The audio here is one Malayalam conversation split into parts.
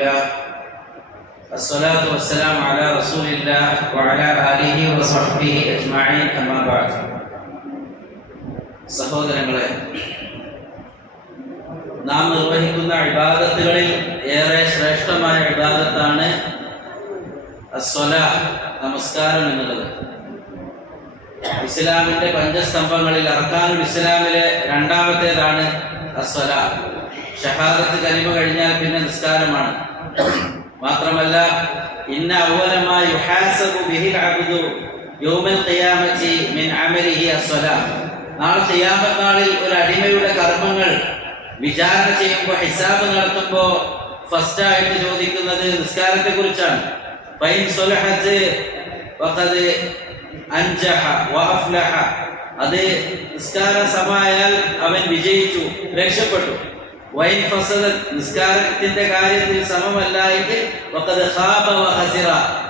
لله الصلاة والسلام على رسول الله وعلى آله وصحبه أجمعين أما بعد സഹോദരങ്ങളെ, നാം നിർവഹിക്കുന്ന ഇബാദത്തുകളിൽ ഏറെ ശ്രേഷ്ഠമായ ഇബാദത്താണ് അസ്സലാത്ത്, നമസ്കാരം എന്നുള്ളത്. ഇസ്ലാമിന്റെ പഞ്ചസ്തംഭങ്ങളിൽ അർക്കാനുൽ ഇസ്ലാമിലെ രണ്ടാമത്തേതാണ് അസ്സലാത്ത്. ഷഹാദത്ത് കലിമ കഴിഞ്ഞാൽ പിന്നെ നിസ്കാരമാണ്. മാത്രമല്ല, ഇന്ന അവലമാ യുഹാസബു ബിഹിൽ അബ്ദു യൗമൽ ഖിയാമത്തി മിൻ അമലിഹി അസ്സലാത്ത്. നാളെ ഖിയാമത്ത് നാളിൽ ഒരു അടിമയുടെ കർമ്മങ്ങൾ വിചാരണ ചെയ്യുമ്പോൾ, ഹിസാബ് നടത്തുമ്പോൾ ഫസ്റ്റ് ആയിട്ട് ചോദിക്കുന്നത് നിസ്കാരത്തെ കുറിച്ചാണ്. ഫൈൻ സ്വലഹത്ത് വഖദ് അൻജഹ വഅഫ്ലഹ. അത് നിസ്കാരം സമായാൽ അവൻ വിജയിച്ചു, രക്ഷപ്പെട്ടു. വൈൻ ഫസദത്, നിസ്കാരത്തിന്റെ കാര്യത്തിൽ സമമല്ലായെങ്കിൽ വഖദ് ഖാബ വഖസിറ,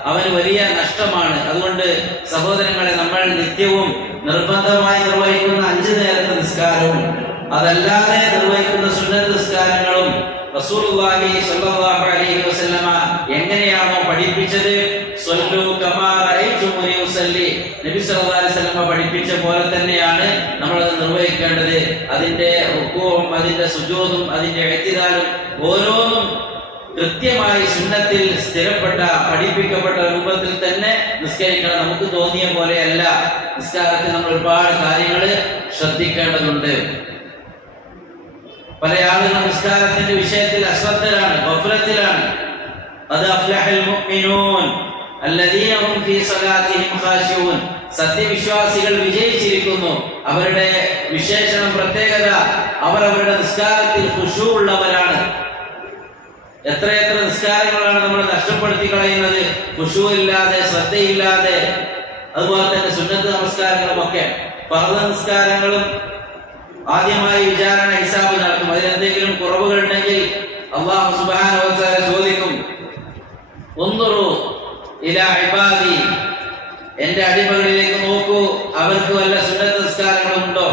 അവന് വലിയ നഷ്ടമാണ്. അതുകൊണ്ട് സഹോദരങ്ങളെ, നമ്മൾ നിത്യവും നിർബന്ധമായി നിർവഹിക്കുന്ന 5 നേരത്തെ നിസ്കാരവും അതല്ലാതെ നിർവഹിക്കുന്ന സുന്നത്ത് നിസ്കാരങ്ങളും റസൂലുള്ളാഹി സ്വല്ലല്ലാഹു അലൈഹി വസല്ലമ എങ്ങനെയാണോ പഠിപ്പിച്ചത്, സ്വല്ലു കമാ റഅയ്തുമുനി ഉസല്ലി, നബി സല്ലല്ലാഹു അലൈഹി വസല്ലമ പഠിപ്പിച്ച പോലെ തന്നെയാണ് നമ്മൾ അത് നിർവഹിക്കേണ്ടത്. അതിന്റെ റുകൂഉം അതിന്റെ സുജൂദും അതിന്റെ ഇഅ്തിദാലും ഓരോന്നും കൃത്യമായി സുന്നത്തിൽ സ്ഥിരപ്പെട്ട പഠിപ്പിക്കപ്പെട്ട രൂപത്തിൽ തന്നെ നിസ്കരിക്കണം. നമുക്ക് തോന്നിയ പോലെയല്ല. നിസ്കാരത്തിൽ നമ്മൾ ഒരുപാട് കാര്യങ്ങൾ ശ്രദ്ധിക്കേണ്ടതുണ്ട്. പല ആളുകളും നിസ്കാരത്തിന്റെ വിഷയത്തിൽ അശ്രദ്ധരാണ്, ഗഫലത്തിലാണ്. ഖദ് അഫ്ലഹൽ മുഅ്മിനൂൻ അല്ലദീന ഹും ഫീ സ്വലാത്തിഹിം ഖാശിഊൻ. സത്യവിശ്വാസികൾ വിജയിച്ചിരിക്കുന്നു. അവരുടെ വിശേഷണം, പ്രത്യേകത, അവർ അവരുടെ നിസ്കാരത്തിൽ ഖുശൂ ഉള്ളവരാണ്. എത്രയെത്ര നിസ്കാരങ്ങളാണ് നമ്മൾ നഷ്ടപ്പെടുത്തി കളയുന്നത്, ഖുശൂ ഇല്ലാതെ, ശ്രദ്ധയില്ലാതെ. അതുപോലെ തന്നെ സുന്നത്ത് നമസ്കാരങ്ങളുമൊക്കെ, ഫർദ് നിസ്കാരങ്ങളും ആദ്യമായി വിചാരണ ഹിസാബ് നടത്തും. അതിലെന്തെങ്കിലും കുറവുകൾ ഉണ്ടെങ്കിൽ അല്ലാഹു സുബ്ഹാനഹു വ തആല ചോദിക്കും, ഉൻദുറു ഇലാ ഇബാദി, എന്റെ അടിമകളിലേക്ക് നോക്കൂ, അവർക്ക് വല്ല സുന്നത്ത് നിസ്കാരങ്ങളുണ്ടോ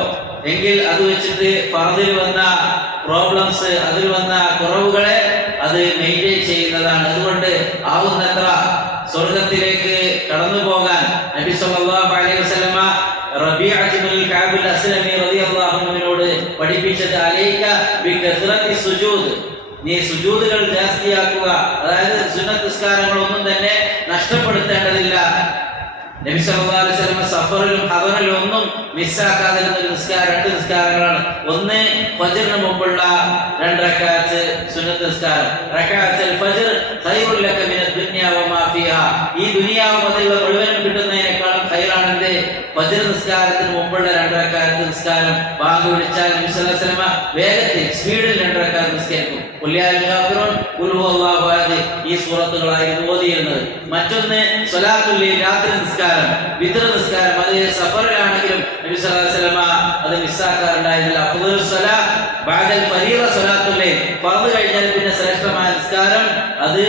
എങ്കിൽ അത് വെച്ചിട്ട് ഫർദിൽ വന്ന പ്രോബ്ലംസ്, അതിൽ വന്ന കുറവുകളെ അത് മെയിൻറ്റെയിൻ ചെയ്യുന്നതാണ്. അതുകൊണ്ട് ആവുന്നത്ര സ്വർഗത്തിലേക്ക് കടന്നു പോകാൻ നബി സല്ലല്ലാഹു അലൈഹി വസല്ലമ റബീഅത്ത് ബിൻ കഅബ് അസ്ലമി റളിയല്ലാഹു അൻഹുവിനോട് പഠിപ്പിച്ചത് അലൈക ബികസ്റത്തി സുജൂദ്, നീ സുജൂദുകൾ ജാസ്തിയാക്കുക. അതായത് സുന്നത്ത് നിസ്കാരങ്ങളൊന്നും തന്നെ നഷ്ടപ്പെടുത്തേണ്ടതില്ല. നബി സല്ലല്ലാഹു അലൈഹി വസല്ലം സഫറിലും ഹദറിലും ഒന്നും മിസ്സാക്കാതെ ഒരു നിസ്കാരം, 2 നിസ്കാരങ്ങളാണ്. ഒന്ന് ഫജ്റിന് മുമ്പുള്ള 2 റക്അത്ത് സുന്നത്ത് നിസ്കാരം. റക്അത്തുൽ ഫജ്ർ ഖൈറുൽ ലക മിനദ് ദുനിയ വമാ ഫീഹാ. ഈ ദുനിയാവും അതിലുള്ള മുഴുവനും കിട്ടുന്നതിനേക്കാളും ഖൈറാണെന്ത്? ഫജ്ർ നിസ്കാരത്തിന് മുമ്പുള്ള 2 റക്അത്ത് നിസ്കാരം. ബാങ്ക് വിളിച്ചാൽ നബി സല്ലല്ലാഹു അലൈഹി വസല്ലം വേഗത്തിൽ സ്പീഡിൽ 2 റക്അത്ത് നിസ്കരിക്കും. ഖുൽ യാ അയ്യുഹൽ കാഫിറൂൻ ഖുൽ ഹുവല്ലാഹു അഹദ്, ഈ സൂറത്തുകളായിരുന്നു ഓതിയിരുന്നത്. മറ്റൊന്ന് സ്വലാത്തുൽ ലൈൽ, രാത്രി നിസ്കാരം, വിത്ർ നിസ്കാരം. അത് സഫറിലാണെങ്കിലും നബി സല്ലല്ലാഹു അലൈഹി വസല്ലം അത് മിസ്സാക്കാറുണ്ടായിരുന്നില്ല. അഫ്ദലുസ് സ്വലാത്ത് ബഅദൽ ഫരീള സ്വലാത്തുൽ ലൈൽ, ഫർദ് കഴിഞ്ഞാൽ പിന്നെ ശ്രേഷ്ഠമായ നിസ്കാരം അത്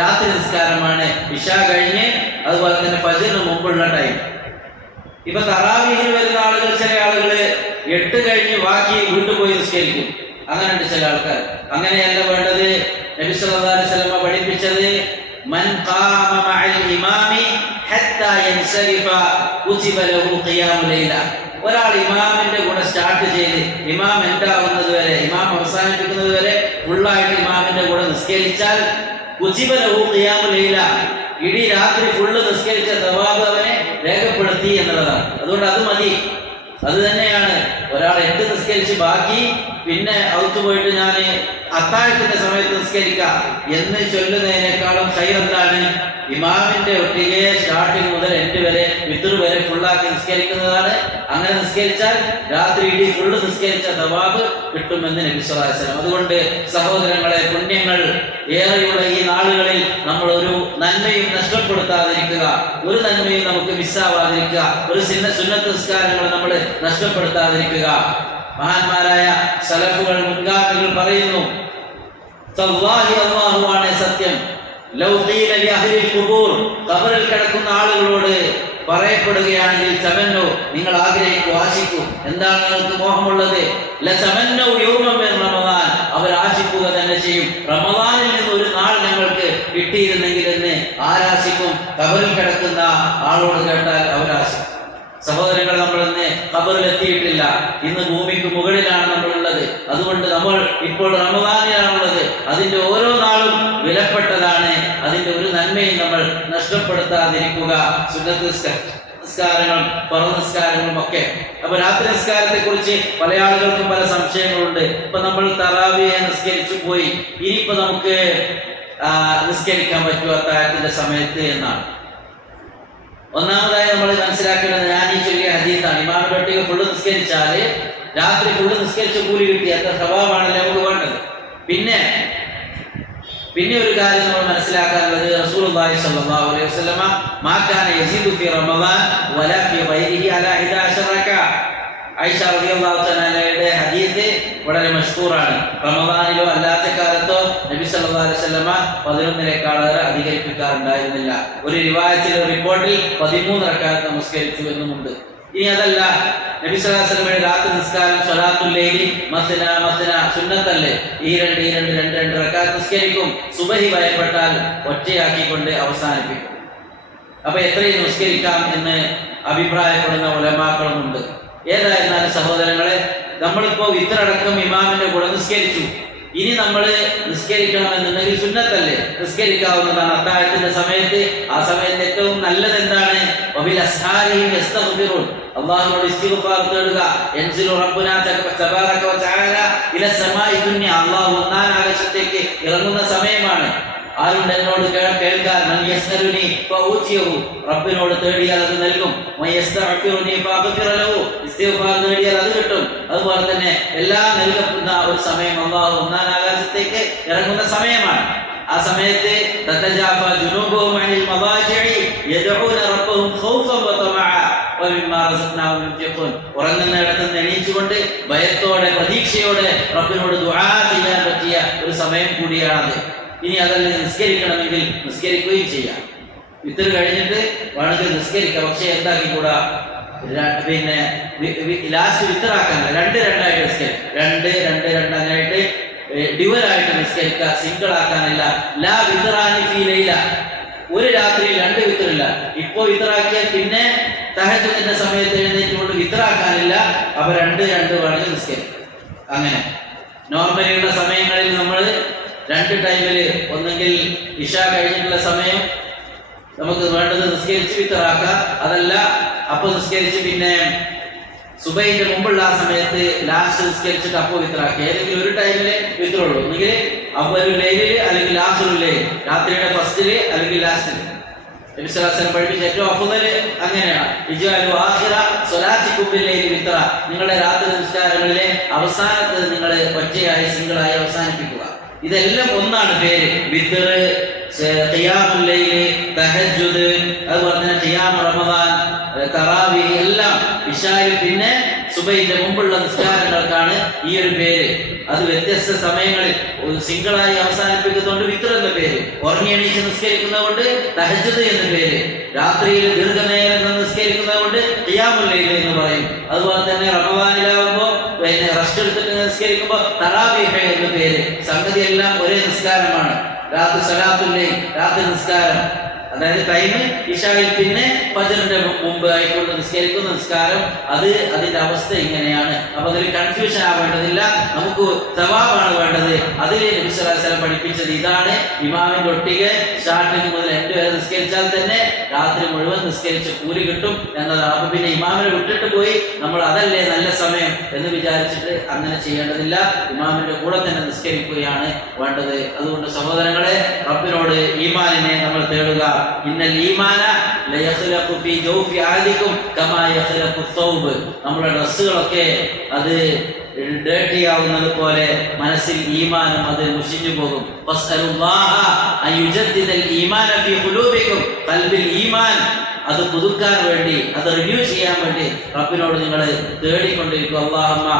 രാത്രി നിസ്കാരമാണ്, ഇശാ കഴിഞ്ഞ്. അതുപോലെ തന്നെ ഫജ്റിന് മുമ്പുള്ള ടൈം. ഇപ്പൊ തറാവീഹിൽ വരുന്ന ആളുകൾ, ചില ആളുകൾ 8 കഴിഞ്ഞ് ബാക്കി വീട്ടിൽ പോയി നിസ്കരിക്കും. അങ്ങനെയുണ്ട് ചില ആൾക്കാർ. അങ്ങനെയല്ല വേണ്ടത്. നബി സല്ലല്ലാഹു അലൈഹി വസല്ലം പഠിപ്പിച്ചത് മൻ ഖാമ മഅൽ ഇമാമി ഹത്താ യൻസരിഫ കുതിബ ലഹു ഖിയാമുൽ ലൈല. ഒരാൾ ഇമാമിന്റെ കൂടെ സ്റ്റാർട്ട് ചെയ്ത് ഇമാം എന്താവുന്നത് വരെ, ഇമാം അവസാനിപ്പിക്കുന്നത് വരെ ഫുള്ളായിട്ട് ഇമാമിന്റെ കൂടെ നിസ്കരിച്ചാൽ കുതിബ ലഹു ഖിയാമുൽ ലൈല, ഇടീ രാത്രി ഫുള്ള് നിസ്കരിച്ച സവാബ് അവനെ രേഖപ്പെടുത്തി എന്നുള്ളതാണ്. അതുകൊണ്ട് അത് മതി. അത് തന്നെയാണ് ഒരാൾ 8 നിസ്കരിച്ച് ബാക്കി പിന്നെ ഔത്ത് പോയിട്ട് ഞാൻ അത്താഴത്തിന്റെ സമയത്ത് നിസ്കരിക്കാം എന്ന് ചൊല്ലുന്നതിനേക്കാളും ഖൈർ എന്താണ്? ഇമാമിന്റെ ഒട്ടികെ സ്റ്റാർട്ടിങ് മുതൽ എൻഡ് വരെ, വിത്ർ വരെ ഫുള്ളാക്കി നിസ്കരിക്കുന്നതാണ്. അങ്ങനെ നിസ്കരിച്ചാൽ രാത്രി ഇടി ഫുള്ള് നിസ്കരിച്ച സവാബ് കിട്ടുമെന്ന് നബി സല്ലല്ലാഹു അലൈഹി വസല്ലം. അതുകൊണ്ട് സഹോദരങ്ങളെ, പുണ്യങ്ങൾ ഏറെയുള്ള ഈ നാളുകളിൽ നമ്മൾ ഒരു നന്മയും നഷ്ടപ്പെടുത്താതിരിക്കുക, ഒരു നന്മയും നമുക്ക് മിസ്സാവാതിരിക്കുക, ഒരു സുന്നത്ത് നിസ്കാരങ്ങൾ നമ്മൾ നഷ്ടപ്പെടുത്താതിരിക്കുക. മഹാന്മാരായ സലഫുകൾ, മുൻഗാമികൾ പറയുന്നു, തല്ലാഹി, അല്ലാഹുവാണ് സത്യം, ലൗ ഖീല ലി അഹ്ലിൽ ഖുബൂർ, ഖബറിൽ കിടക്കുന്ന ആളുകളോട് പറയപ്പെടുകയാണെങ്കിൽ തമന്നൂ, നിങ്ങൾ ആഗ്രഹിക്കൂ, ആശിക്കൂ. എന്താണ് നിങ്ങൾക്ക് മോഹമുള്ളത്? ലതമന്നൂ യൗമൻ മിൻ റമദാൻ, അവർ ആശിക്കുക തന്നെ ചെയ്യും. റമദാനിൽ നിന്ന് ഒരു നാൾ ഞങ്ങൾക്ക് കിട്ടിയിരുന്നെങ്കിൽ എന്ന് ആരാശിക്കും? ഖബറിൽ കിടക്കുന്ന ആളോട് കേട്ടാൽ അവരാശിക്കും. സഹോദരങ്ങൾ, നമ്മൾ ഇന്ന് ഖബറിൽ എത്തിയിട്ടില്ല. ഇന്ന് ഭൂമിക്ക് മുകളിലാണ് നമ്മളുള്ളത്. അതുകൊണ്ട് നമ്മൾ ഇപ്പോൾ റമദാനിലാണുള്ളത്. അതിന്റെ ഓരോ നാളും വിലപ്പെട്ടതാണ്. അതിന്റെ ഒരു നന്മയും നമ്മൾ നഷ്ടപ്പെടുത്താതിരിക്കുക. സുന്നത്ത് നിസ്കാരങ്ങളും ഫർദ് നിസ്കാരങ്ങളും ഒക്കെ. അപ്പൊ രാത്രി നിസ്കാരത്തെ കുറിച്ച് പല ആളുകൾക്കും പല സംശയങ്ങളുണ്ട്. ഇപ്പൊ നമ്മൾ തറാവിയെ നിസ്കരിച്ചു പോയി, ഇനിയിപ്പോ നമുക്ക് നിസ്കരിക്കാൻ പറ്റുമോ അത്താഴത്തിന്റെ സമയത്ത് എന്നാണ്. ഒന്നാമതായി നമ്മൾ മനസ്സിലാക്കേണ്ടത്, ഞാൻ ഈ ചൊല്ലിയ ഹദീസാണ്. ഇമാമിന്റെ ഒട്ടിക ഫുള്ള് നിസ്കരിച്ചാല് രാത്രി ഫുള്ള് നിസ്കരിച്ച കൂലി കിട്ടി. അത്ര സ്വഭാവമാണല്ലോ നമുക്ക് വേണ്ടത്. പിന്നെ ഒരു കാര്യം നമ്മൾ മനസ്സിലാക്കാനുള്ളത്, റസൂലുള്ളാഹി സ്വല്ലല്ലാഹു അലൈഹി വസല്ലമ മാ കാന യസീദു ഫി റമദാൻ വലാ ഫി ഗൈരിഹി അലാ 11 റകഅ. ആയിഷ റളിയല്ലാഹു തആലയുടെ ഹദീസ് വളരെ മഷ്ഹൂറാണ്. റമദാനിലോ അല്ലാത്ത കാലത്തോ നബി സല്ലല്ലാഹു അലൈഹി വസല്ലമ 11 അധികരിപ്പിക്കാറുണ്ടായിരുന്നില്ല. ഒരു റിവായത്തിൽ, റിപ്പോർട്ടിൽ 13 റകഅത്ത് നമസ്കരിച്ചു എന്നുമുണ്ട്. ഇനി അതല്ല, നബി സല്ലല്ലാഹു അലൈഹി വസല്ലമയുടെ രാത്രി നിസ്കാരം സ്വലാത്തുൽ ലൈലി മസ്ന മസ്ന സുന്നത്തല്ലേ, ഈ രണ്ട് റകഅത്ത് നിസ്കരിക്കും. സുബഹി ഭയപ്പെട്ടാൽ ഒറ്റയാക്കിക്കൊണ്ട് അവസാനിപ്പിക്കും. അപ്പൊ എത്രയും നിസ്കരിക്കാം എന്ന് അഭിപ്രായപ്പെടുന്ന ഉലമാക്കളുമുണ്ട്. ഏതായിരുന്നാലും സഹോദരങ്ങളെ, നമ്മളിപ്പോ ഇത്രയടക്കം ഇമാമിന്റെ കൂടെ നിസ്കരിച്ചു. ഇനി നമ്മൾ നിസ്കരിക്കണമെന്നുണ്ടെങ്കിൽ സുന്നത്തല്ലേ, നിസ്കരിക്കാവുന്നതാണ് അത്താഴത്തിന്റെ സമയത്ത്. ആ സമയത്ത് ഏറ്റവും നല്ലത് എന്താണ്? അല്ലാഹുവോട് ഇസ്തിഗ്ഫാർ തേടുക. യൻസിലു റബ്ബുനാ തബാറക വ തആല ഇല സമാഇ ദുനിയ, അല്ലാഹു ഒന്നാം ആകാശത്തേക്ക് ഇറങ്ങുന്ന സമയമാണ്. ആരുണ്ട് എന്നോട് കേൾക്കാൻ? മൻ യസ്അലുനി ഫഊതിയഹു, റബ്ബിനോട് തേടിയാൽ അത് നൽകും. മൻ യസ്തഗ്ഫിറുനി ഫഅഗ്ഫിറ ലഹു, ഇസ്തിഗ്ഫാർ തേടിയാൽ അത് കിട്ടും. അതുപോലെ തന്നെ എല്ലാം നൽകപ്പെടുന്ന ഒരു സമയം അല്ലാഹു ഒന്നാം ആകാശത്തേക്ക് ഇറങ്ങുന്ന സമയമാണ്. ആ സമയത്ത് തതജാഫാ ജുനൂബുഹും അനിൽ മദാജിഇ യദ്ഊന റബ്ബഹും ഖൗഫൻ വ തമഅ വ മിമ്മാ റസഖ്നാഹും യുൻഫിഖൂൻ. ഉറങ്ങുന്നിടത്ത് നിന്ന് എണീച്ചുകൊണ്ട് ഭയത്തോടെ പ്രതീക്ഷയോടെ റബ്ബിനോട് ദുആ ചെയ്യാൻ പറ്റിയ ഒരു സമയം കൂടിയാണത്. ഇനി അതല്ല, നിസ്കരിക്കണമെങ്കിൽ നിസ്കരിക്കുകയും ചെയ്യാം. വിത്തർ കഴിഞ്ഞിട്ട് വേണമെങ്കിൽ നിസ്കരിക്കാം. പക്ഷെ എന്താക്കിക്കൂടാ, പിന്നെ ലാസ്റ്റ് വിത്തറാക്കാനല്ല, രണ്ടായിട്ട് നിസ്കരിക്കാം. രണ്ട് അങ്ങനായിട്ട് ഡിവലായിട്ട് നിസ്കരിക്കുക, സിംഗിൾ ആക്കാനില്ല. ലാ വിത്തറാനി ഫീ ലൈല, ഒരു രാത്രിയിൽ 2 വിത്തറില്ല. ഇപ്പോ വിത്തറാക്കിയാൽ പിന്നെ തഹജ്ജുദിന്റെ സമയത്ത് എഴുന്നേറ്റുകൊണ്ട് വിത്തറാക്കാനില്ല. അപ്പൊ 2 വേണമെങ്കിൽ നിസ്കരിക്കാം. അങ്ങനെ നോർമലിയുള്ള സമയങ്ങളിൽ നമ്മൾ 2 ടൈമില്, ഒന്നെങ്കിൽ ഇഷ കഴിഞ്ഞിട്ടുള്ള സമയം നമുക്ക് വേണ്ടത് നിസ്കരിച്ച് വിത്തറാക്കാം. അതല്ല, അപ്പൊ നിസ്കരിച്ച് പിന്നെ സുബഹിന്റെ മുമ്പുള്ള ആ സമയത്ത് ലാസ്റ്റ് നിസ്കരിച്ചിട്ട് അപ്പൊ വിത്തറാക്കുക. ഏതെങ്കിലും ഒരു ടൈമില് വിത്തറുള്ളൂ. ഒന്നുകിൽ അവ്വലുൽ ലൈലില് അല്ലെങ്കിൽ ആഖിറുൽ ലൈൽ, രാത്രിയുടെ ഫസ്റ്റില് അല്ലെങ്കിൽ ലാസ്റ്റില്. നബി സല്ലല്ലാഹു അലൈഹി വസല്ലം പഠിപ്പിച്ച ഏറ്റവും അഫ്ളൽ അങ്ങനെയാണ്. ഇജ്അലു ആഖിറ സ്വലാത്തികും ബിൽ ലൈലി വിത്ര, നിങ്ങളുടെ രാത്രി നിസ്കാരങ്ങളിലെ അവസാനത്തെ നിങ്ങൾ ഒറ്റയായി സിംഗിളായി അവസാനിപ്പിക്കുക. ഇതെല്ലാം ഒന്നാണ് പേര്. വിത്ർ, ഖിയാമുൽ ലൈൽ, തഹജ്ജുദ്, അതുപോലെ തന്നെ ഖിയാം റമദാൻ, തറാവി, എല്ലാം ഇശായിൽ പിന്നെ സുബഹിന്റെ മുമ്പുള്ള നിസ്കാരങ്ങൾക്കാണ് ഈ ഒരു പേര്. അത് വ്യത്യസ്ത സമയങ്ങളിൽ സിംഗിളായി അവസാനിപ്പിക്കുന്നതുകൊണ്ട് വിത്ർ എന്ന പേര്. ഉറങ്ങി എണീച്ച് നിസ്കരിക്കുന്നതുകൊണ്ട് തഹജ്ജുദ് എന്ന പേര്. രാത്രിയിൽ ദീർഘനേരം നിസ്കരിക്കുന്നതുകൊണ്ട് ഖിയാമുൽ ലൈൽ എന്ന് പറയും. അതുപോലെ തന്നെ റമദാനിലാവുമ്പോൾ പിന്നെ റെസ്റ്റ് എടുത്തിട്ട് നിസ്കരിക്കുമ്പോൾ തറാവീഹ് എന്ന പേര്. സംഗതി എല്ലാം ഒരേ നിസ്കാരമാണ്. രാത്രി സലാത്തുൽ ലൈൽ, രാത്രി നിസ്കാരം. അതായത് ടൈം ഇശായിൽ പിന്നെ ഫജ്റിന്റെ മുമ്പ് ആയിക്കൊണ്ട് നിസ്കരിക്കുന്ന നിസ്കാരം. അത് അതിന്റെ അവസ്ഥ ഇങ്ങനെയാണ്. അപ്പൊ അതിൽ കൺഫ്യൂഷൻ ആവേണ്ടതില്ല. നമുക്ക് സവാബാണ് വേണ്ടത്. അതിൽ നബി സല്ലല്ലാഹു അലൈഹി വസല്ലം പഠിപ്പിച്ചത് ഇതാണ്. ഇമാമിന്റെ ഒട്ടിക സ്റ്റാർട്ടിങ് മുതൽ എൻഡ് വരെ നിസ്കരിച്ചാൽ തന്നെ രാത്രി മുഴുവൻ നിസ്കരിച്ച് കൂലി കിട്ടും എന്നതാണ്. അപ്പൊ പിന്നെ ഇമാമിനെ വിട്ടിട്ട് പോയി നമ്മൾ അതല്ലേ നല്ല സമയം എന്ന് വിചാരിച്ചിട്ട് അങ്ങനെ ചെയ്യേണ്ടതില്ല. ഇമാമിന്റെ കൂടെ തന്നെ നിസ്കരിക്കുകയാണ് വേണ്ടത്. അതുകൊണ്ട് സഹോദരങ്ങളെ, റബ്ബിനോട് ഈമാനിനെ നമ്മൾ തേടുക. ഇന്നൽ ഈമാന ലയഖ്ലഖു ഫീ ജൗഫി അഹദികും കമാ യഖ്ലഖു സൗബ്. നമ്മുടെ ഡ്രസ്സുകളൊക്കെ അത് ഡേർട്ടി ആവുന്നത് പോലെ മനസ്സിൽ ഈമാനും അത് മുഷിഞ്ഞു പോകും. ഫസ്അലുല്ലാഹ അൻ യുജദ്ദിദൽ ഈമാന ഫീ ഖുലൂബികും, ഖൽബിൽ ഈമാൻ അത് പുതുക്കാൻ വേണ്ടി, അത് റിന്യൂ ചെയ്യാൻ വേണ്ടി റബ്ബിനോട് നിങ്ങൾ തേടിക്കൊണ്ടിരിക്കും. അല്ലാഹുമ്മ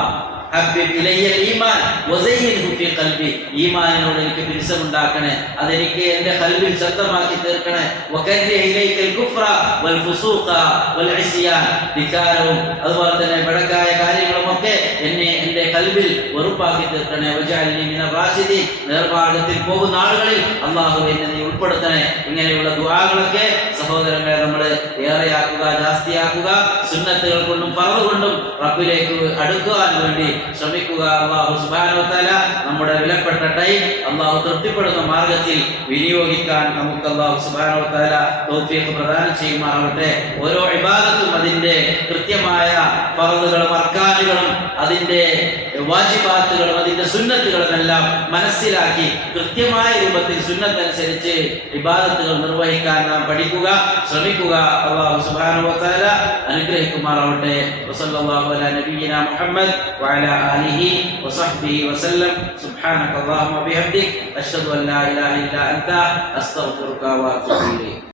ഹബ്ബിബ് ഇലയ്യൽ ഈമാൻ വസയ്യിൻഹു ഫീ ഖൽബി, ഈമാനിനോട് എനിക്ക് പിരിസമുണ്ടാക്കണേ, അതെനിക്ക് എൻ്റെ ഖൽബിൽ ശബ്ദമാക്കി തീർക്കണേ. വകർരിഹ ഇലൈക്കൽ കുഫ്ര വൽ ഫുസൂഖ വൽ ഇസ്യാൻ, ധിക്കാരവും അതുപോലെ തന്നെ ബടക്കായ കാര്യങ്ങളുമൊക്കെ എന്നെ എൻ്റെ ഖൽബിൽ വെറുപ്പാക്കി തീർക്കണേ. വജഅൽനി മിനർ റാഷിദീൻ, നേർമാർഗ്ഗത്തിൽ പോകുന്ന ആളുകളിൽ അല്ലാഹു എന്നെ നീ ഉൾപ്പെടുത്തണേ. ഇങ്ങനെയുള്ള ദുആകളൊക്കെ സഹോദരങ്ങളെ നമ്മൾ ഏറെയാക്കുക, ജാസ്തിയാക്കുക. സുന്നത്തുകൾ കൊണ്ടും ഫർദ് കൊണ്ടും റബ്ബിലേക്ക് അടുക്കുവാൻ വേണ്ടി ശ്രമിക്കുക. അല്ലാഹു സുബ്ഹാനഹു വ തആല നമ്മുടെ വിലപ്പെട്ട ടൈം അല്ലാഹു തൃപ്തിപ്പെടുന്ന മാർഗത്തിൽ വിനിയോഗിക്കാൻ നമുക്ക് അല്ലാഹു സുബ്ഹാനഹു വ തആല തൗഫീഖ് പ്രദാനം ചെയ്യുമാറാവട്ടെ. ഓരോ ഇബാദത്തും അതിന്റെ കൃത്യമായ ഫർദുകളും അർക്കാനുകളും അതിന്റെ വാജിബാത്തുകളും അതിന്റെ സുന്നത്തുകളും എല്ലാം മനസ്സിലാക്കി കൃത്യമായ രൂപത്തിൽ സുന്നത്തനുസരിച്ച് ഇബാദത്തുകൾ നിർവഹിക്കാൻ നാം പഠിക്കുക, ശ്രമിക്കുക. അല്ലാഹു സുബ്ഹാനഹു വ തആല അനുഗ്രഹിക്കുമാറാവട്ടെ. വസല്ലല്ലാഹു അലാ നബിയിനാ മുഹമ്മദ് വഅലാ ആലിഹി വസഹ്ബിഹി വസല്ലം. സുബ്ഹാനക അല്ലാഹുമ്മ ബിഹംദിക അഷ്ഹദു അൻ ലാ ഇലാഹ ഇല്ലാ അൻത അസ്തഗ്ഫിറുക വ അത്തൂബു ഇലൈക്.